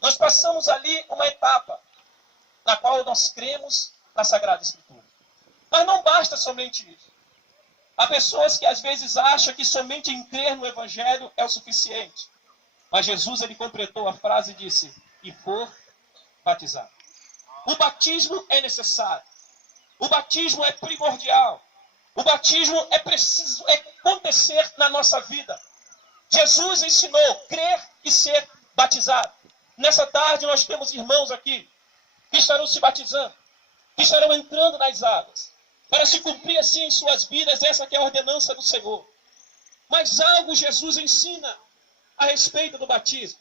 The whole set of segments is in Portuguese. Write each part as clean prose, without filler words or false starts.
Nós passamos ali uma etapa na qual nós cremos na Sagrada Escritura. Mas não basta somente isso. Há pessoas que às vezes acham que somente em crer no Evangelho é o suficiente. Mas Jesus, ele completou a frase e disse: e for batizado. O batismo é necessário. O batismo é primordial. O batismo é preciso acontecer na nossa vida. Jesus ensinou crer e ser batizado. Nessa tarde nós temos irmãos aqui que estarão se batizando, que estarão entrando nas águas, para se cumprir assim em suas vidas essa que é a ordenança do Senhor. Mas algo Jesus ensina a respeito do batismo,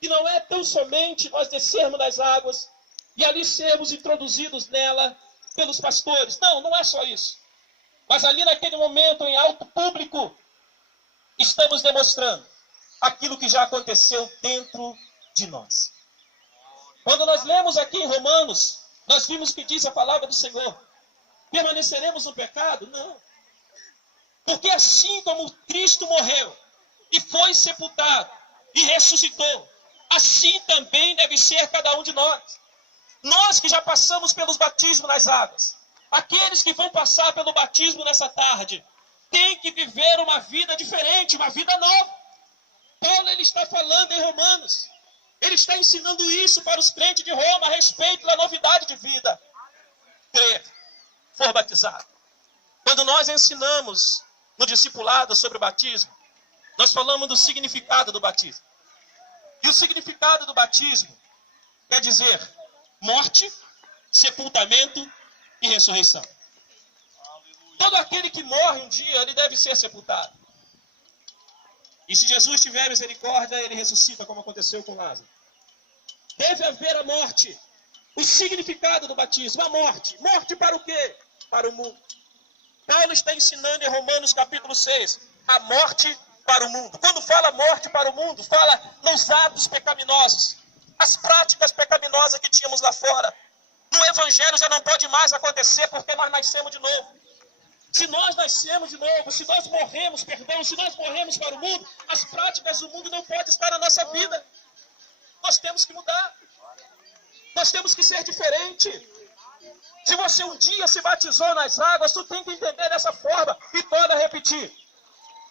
que não é tão somente nós descermos nas águas e ali sermos introduzidos nela pelos pastores. Não, não é só isso. Mas ali naquele momento, em alto público, estamos demonstrando aquilo que já aconteceu dentro de nós. Quando nós lemos aqui em Romanos, nós vimos que diz a palavra do Senhor: permaneceremos no pecado? Não. Porque assim como Cristo morreu e foi sepultado e ressuscitou, assim também deve ser cada um de nós. Nós que já passamos pelos batismos nas águas, aqueles que vão passar pelo batismo nessa tarde, têm que viver uma vida diferente, uma vida nova. Paulo, ele está falando em Romanos. Ele está ensinando isso para os crentes de Roma a respeito da novidade de vida. Crer, for batizado. Quando nós ensinamos no discipulado sobre o batismo, nós falamos do significado do batismo. E o significado do batismo quer dizer morte, sepultamento e ressurreição. Todo aquele que morre um dia, ele deve ser sepultado. E se Jesus tiver misericórdia, ele ressuscita, como aconteceu com Lázaro. Deve haver a morte. O significado do batismo, a morte. Morte para o quê? Para o mundo. Paulo está ensinando em Romanos capítulo 6, a morte para o mundo. Quando fala morte para o mundo, fala nos atos pecaminosos, as práticas pecaminosas que tínhamos lá fora. No Evangelho já não pode mais acontecer porque nós nascemos de novo. Se nós nascemos de novo, se nós morremos para o mundo, as práticas do mundo não podem estar na nossa vida. Nós temos que mudar. Nós temos que ser diferente. Se você um dia se batizou nas águas, tu tem que entender dessa forma e toda repetir.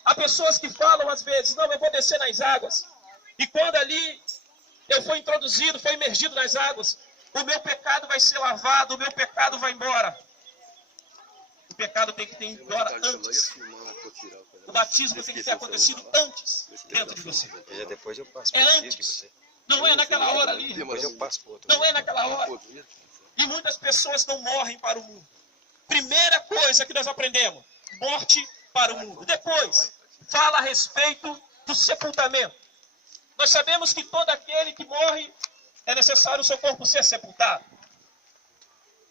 Há pessoas que falam às vezes: não, eu vou descer nas águas. E quando ali eu for introduzido, for imergido nas águas, o meu pecado vai ser lavado, o meu pecado vai embora. O pecado tem que ter embora antes. O batismo tem que ter acontecido antes dentro de você. Depois eu passo. É antes. Não é naquela hora ali. Depois eu passo para outro. Não é naquela hora. E muitas pessoas não morrem para o mundo. Primeira coisa que nós aprendemos: morte para o mundo. Depois, fala a respeito do sepultamento. Nós sabemos que todo aquele que morre, é necessário o seu corpo ser sepultado.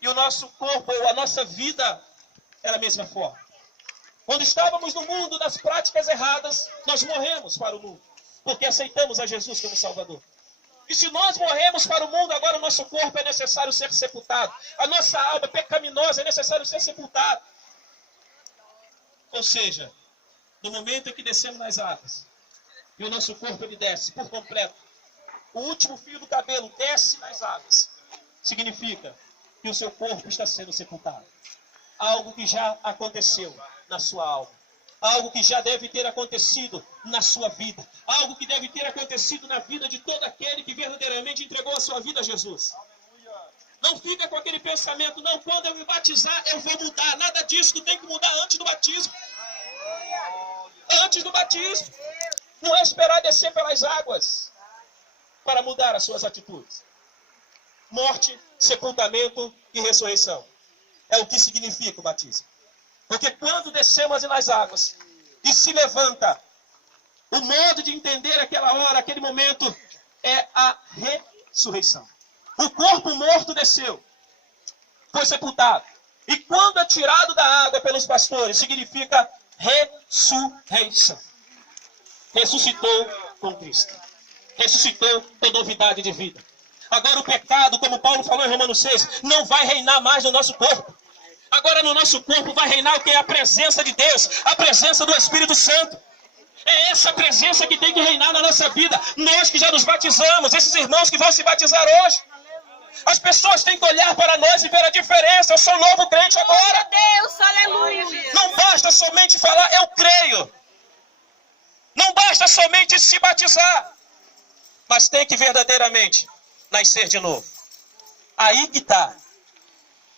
E o nosso corpo, ou a nossa vida, é da mesma forma. Quando estávamos no mundo das práticas erradas, nós morremos para o mundo, porque aceitamos a Jesus como Salvador. E se nós morremos para o mundo, agora o nosso corpo é necessário ser sepultado. A nossa alma pecaminosa é necessário ser sepultada. Ou seja, no momento em que descemos nas águas, e o nosso corpo ele desce por completo, o último fio do cabelo desce nas águas, significa que o seu corpo está sendo sepultado. Algo que já aconteceu na sua alma. Algo que já deve ter acontecido na sua vida. Algo que deve ter acontecido na vida de todo aquele que verdadeiramente entregou a sua vida a Jesus. Não fica com aquele pensamento: não, quando eu me batizar eu vou mudar. Nada disso, tu tem que mudar antes do batismo. Antes do batismo. Não é esperar descer pelas águas para mudar as suas atitudes. Morte, sepultamento e ressurreição. É o que significa o batismo. Porque quando descemos nas águas e se levanta, o modo de entender aquela hora, aquele momento, é a ressurreição. O corpo morto desceu, foi sepultado. E quando é tirado da água pelos pastores, significa ressurreição. Ressuscitou com Cristo. Ressuscitou com novidade de vida. Agora o pecado, como Paulo falou em Romanos 6, não vai reinar mais no nosso corpo. Agora no nosso corpo vai reinar o que é a presença de Deus, a presença do Espírito Santo. É essa presença que tem que reinar na nossa vida. Nós que já nos batizamos, esses irmãos que vão se batizar hoje. As pessoas têm que olhar para nós e ver a diferença. Eu sou novo crente agora. Deus, aleluia. Não basta somente falar, eu creio. Não basta somente se batizar. Mas tem que verdadeiramente nascer de novo. Aí que está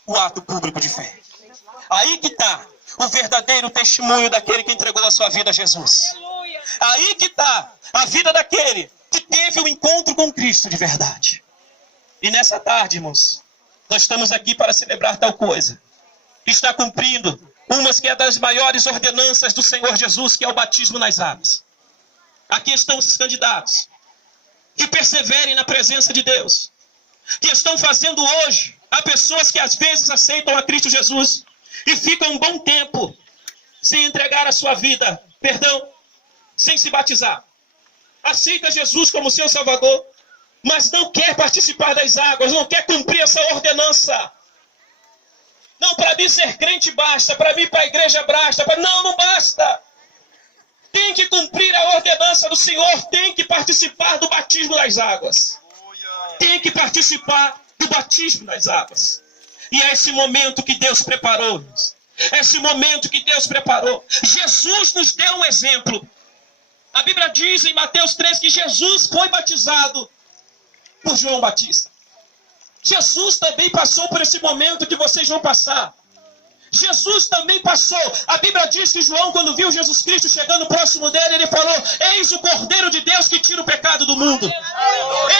o ato público de fé. Aí que está o verdadeiro testemunho daquele que entregou a sua vida a Jesus. Aí que está a vida daquele que teve o encontro com Cristo de verdade. E nessa tarde, irmãos, nós estamos aqui para celebrar tal coisa. Está cumprindo uma que é das maiores ordenanças do Senhor Jesus, que é o batismo nas águas. Aqui estão esses candidatos que perseverem na presença de Deus, que estão fazendo hoje. Há pessoas que às vezes aceitam a Cristo Jesus e ficam um bom tempo sem entregar a sua vida, sem se batizar. Aceita Jesus como seu Salvador, mas não quer participar das águas, não quer cumprir essa ordenança. Não, para mim ser crente basta, para mim ir para a igreja basta. Não basta. Tem que cumprir a ordenança do Senhor, tem que participar do batismo das águas. Tem que participar do batismo das águas. E é esse momento que Deus preparou. É esse momento que Deus preparou. Jesus nos deu um exemplo. A Bíblia diz em Mateus 3 que Jesus foi batizado por João Batista. Jesus também passou por esse momento que vocês vão passar. Jesus também passou. A Bíblia diz que João, quando viu Jesus Cristo chegando próximo dele, ele falou: eis o Cordeiro de Deus que tira o pecado do mundo.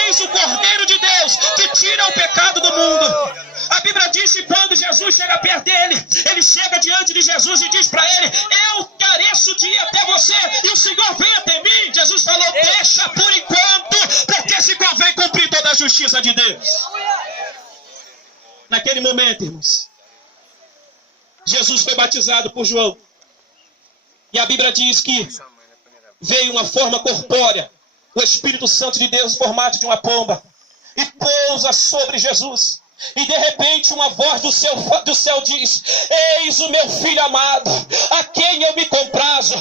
Eis o Cordeiro de Deus que tira o pecado do mundo. A Bíblia diz que quando Jesus chega perto dele, ele chega diante de Jesus e diz para ele: eu careço de ir até você e o Senhor vem até mim. Jesus falou: deixa por enquanto, porque se convém cumprir toda a justiça de Deus. Naquele momento, irmãos, Jesus foi batizado por João. E a Bíblia diz que veio uma forma corpórea, o Espírito Santo de Deus em formato de uma pomba, e pousa sobre Jesus. E de repente uma voz do céu diz: eis o meu filho amado, a quem eu me comprazo.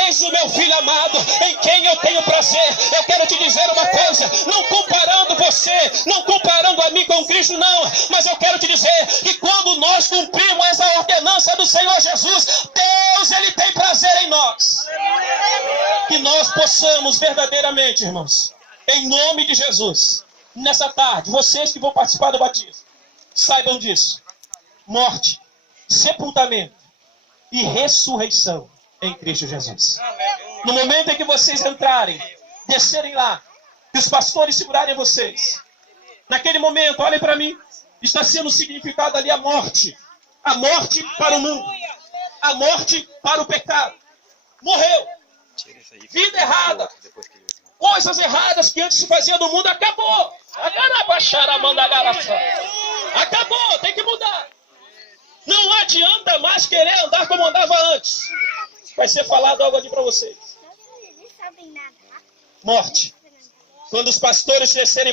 Eis o meu filho amado, em quem eu tenho prazer. Eu quero te dizer uma coisa, não comparando você, não comparando a mim com Cristo, não. Mas eu quero te dizer que quando nós cumprimos essa ordenança do Senhor Jesus, Deus, Ele tem prazer em nós. Que nós possamos verdadeiramente, irmãos, em nome de Jesus, nessa tarde, vocês que vão participar do batismo, saibam disso: morte, sepultamento e ressurreição em Cristo Jesus. No momento em que vocês entrarem, descerem lá, que os pastores segurarem vocês, naquele momento, olhem para mim, está sendo significado ali a morte para o mundo, a morte para o pecado. Morreu, vida errada, coisas erradas que antes se fazia no mundo, acabou. Acabou, tem que mudar. Não adianta mais querer andar como andava antes. Vai ser falado algo ali para vocês. Morte. Quando os pastores descerem